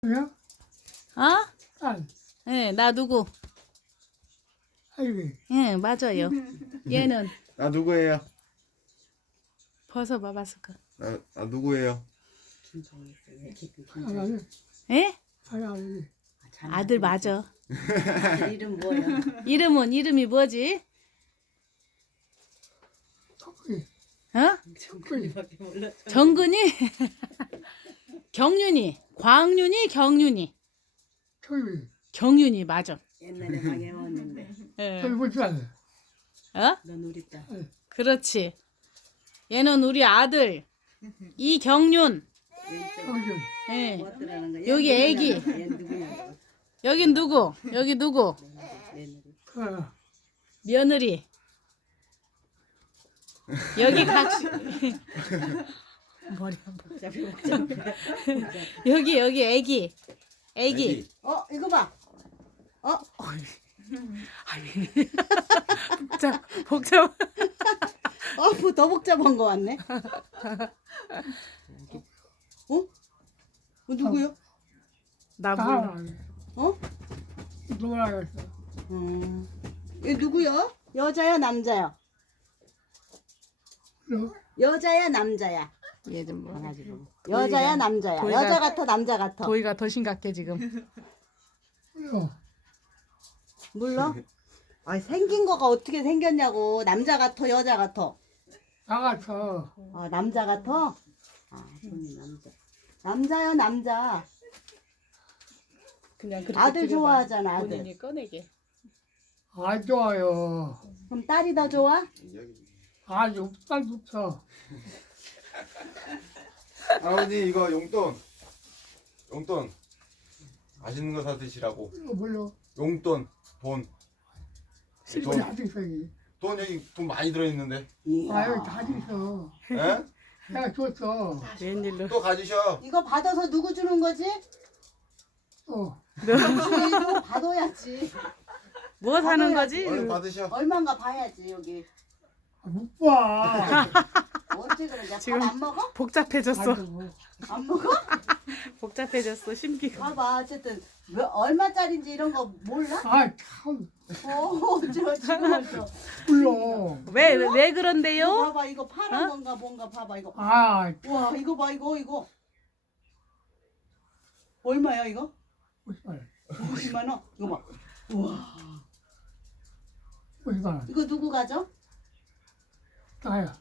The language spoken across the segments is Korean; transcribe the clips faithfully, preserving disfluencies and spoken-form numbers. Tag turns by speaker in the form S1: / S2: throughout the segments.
S1: 그래요?
S2: 어?
S1: 딸,
S2: 예, 나 누구?
S1: 아이비.
S2: 예, 맞아요. 얘는
S3: 나 누구예요?
S2: 벗어봐, 마스크.
S3: 나, 나 누구예요?
S1: 하나는,
S2: 예?
S1: 하나는,
S2: 아들 맞아.
S4: 이름 뭐야?
S2: 이름은 이름이 뭐지?
S1: 토끼,
S2: 어?
S4: 정근이밖에 몰라.
S2: 정근이? 경윤이, 광윤이, 경윤이,
S1: 토끼,
S2: 경윤이 맞아.
S4: 옛날에 망해왔는데
S2: 예.
S1: 토끼 못하네.
S2: 어?
S4: 넌 우리 딸.
S2: 그렇지. 얘는 우리 아들 이경윤.
S1: 토끼,
S2: 예.
S4: 뭐 어떠라는 거야?
S2: 여기
S4: 얘
S2: 애기.
S4: 누구냐? 얘 누구냐?
S2: 여긴 누구? 여기 누구?
S4: 며느리.
S1: 그,
S2: 며느리. 여기 각시. 머리 한 번.
S4: 복잡해 복잡해.
S2: 여기 여기 애기. 애기.
S4: 어 이거 봐. 어
S2: 복잡 복잡.
S4: 어, 뭐 더 복잡한 거 같네. 어? 어 누구요?
S2: 나
S1: 다
S2: 몰라.
S1: 하나네.
S4: 어?
S1: 누구라겠어?
S4: 음. 얘 누구요? 여자야 남자야?
S1: 너,
S4: 여자야 남자야?
S2: 얘 좀 뭐.
S4: 강아지 보고. 여자야 남자야?
S2: 도희가-
S4: 여자 같아 남자 같아?
S2: 도희가 더 심각해 지금.
S1: 너,
S4: 몰라? 아 생긴 거가 어떻게 생겼냐고. 남자 같아 여자 같아?
S1: 나가서,
S4: 아 남자 같아? 아 본인 남자. 남자야 남자.
S2: 그냥 그렇게
S4: 아들
S2: 들여봐.
S4: 좋아하잖아 아들.
S2: 본인이 꺼내게.
S1: 안 좋아요.
S4: 그럼 딸이 더 좋아?
S1: 아주 딸부터.
S3: 아버지 이거 용돈 용돈 맛있는 거 사 드시라고.
S1: 이거 몰라.
S3: 용돈 돈.
S1: 실제
S3: 돈,
S1: 아직 생이.
S3: 돈 여기 돈 많이 들어있는데.
S1: 아, 여기 다 있어.
S3: 에?
S1: 내가 줬어.
S2: 웬일로?
S3: 또 가지셔.
S4: 이거 받아서 누구 주는 거지?
S1: 또,
S4: 이거 받아야지.
S2: 뭐 사는 거지?
S3: 얼른 받으셔.
S4: 얼마인가 봐야지 여기.
S1: 아, 못 봐.
S4: 언제 그러냐?
S2: 지금-
S4: 밥 안 먹어?
S2: 복잡해졌어.
S1: 아이고,
S4: 안 먹어?
S2: 복잡해졌어 심기가.
S4: 봐봐 어쨌든 몇, 얼마짜린지 이런 거 몰라?
S1: 아, 참,
S4: 어, 저 지금 저
S1: 불러.
S2: 왜 왜
S4: 이거
S2: 그런데요?
S4: 봐봐 이거 파란
S2: 어?
S4: 건가 뭔가 봐봐 이거.
S1: 아,
S4: 와 이거 봐 이거 이거 얼마야 이거?
S1: 오십만
S4: 오십만 원. 이거 봐. 우와
S1: 오십만 원.
S4: 이거 누구 가져?
S1: 나야.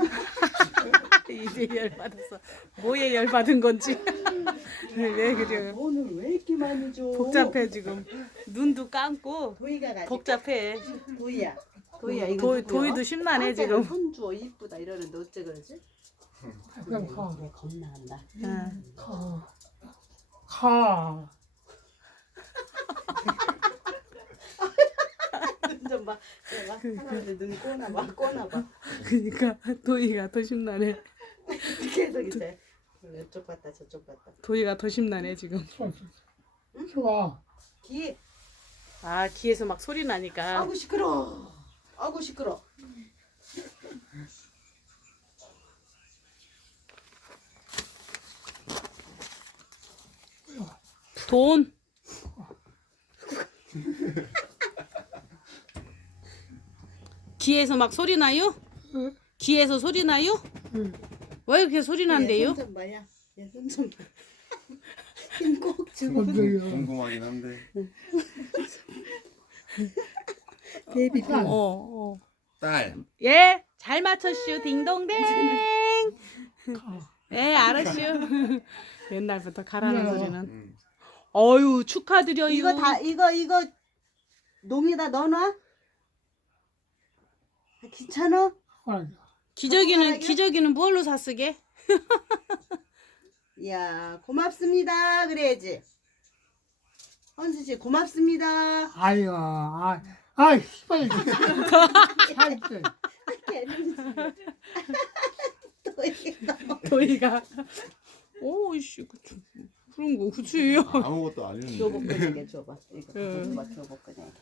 S2: 이제 열 받았어. 뭐에 열 받은 건지. 왜 그래요?
S4: 돈을 왜 이렇게 많이 줘?
S2: 복잡해 지금. 눈도 감고
S4: 도희가 가져.
S2: 복잡해.
S4: 도희야. 도희야 이거
S2: 도,
S4: 누구야?
S2: 도희도 심란해 지금.
S4: 손 주워 이쁘다 이러는데 어째 그러지?
S1: 그냥 가.
S4: 그래 겁나한다.
S2: 응.
S1: 가. 가.
S4: 눈 좀 봐. 내가 사람들 눈 꼬나봐 꼬나봐.
S2: 그러니까 도희가 더 심란해.
S4: 계속 이제 이쪽 봤다 저쪽 봤다.
S2: 도희가 더 심란해 지금.
S1: 좋아.
S4: 뒤에
S2: 아 귀에서 막 소리 나니까.
S4: 아구 시끄러. 아구 시끄러.
S2: 돈. 귀에서 막 소리 나요?
S1: 응.
S2: 귀에서 소리 나요?
S1: 응.
S2: 왜 이렇게 소리 난대요?
S4: 손좀 봐야. 얘손좀 봐. 힘꼭 주고.
S1: 건드려.
S3: 궁금하긴 한데.
S4: 베이비
S2: 어, 어.
S3: 딸.
S2: 예, 잘 맞췄슈. 딩동댕.
S1: 가.
S2: 예, 알았슈. 옛날부터 가라는
S1: 미안하다.
S2: 소리는.
S3: 응.
S2: 어유 축하드려요.
S4: 이거 다 이거 이거 농에다 넣어놔. 아, 귀찮아?
S1: 가.
S2: 기저귀는
S4: 하나요?
S2: 기저귀는 뭘로 샀으게?
S4: 야 고맙습니다 그래야지. 헌수 씨 고맙습니다.
S1: 아이가, 아, 아, 씨발. 살때.
S4: 또 이거.
S2: 도희가. 오이씨, 그런 거 그치.
S3: 아무것도 안 했는데.
S4: 교복근에게 줘봐. 이거
S2: 응.
S4: 줘봐 교복근에게.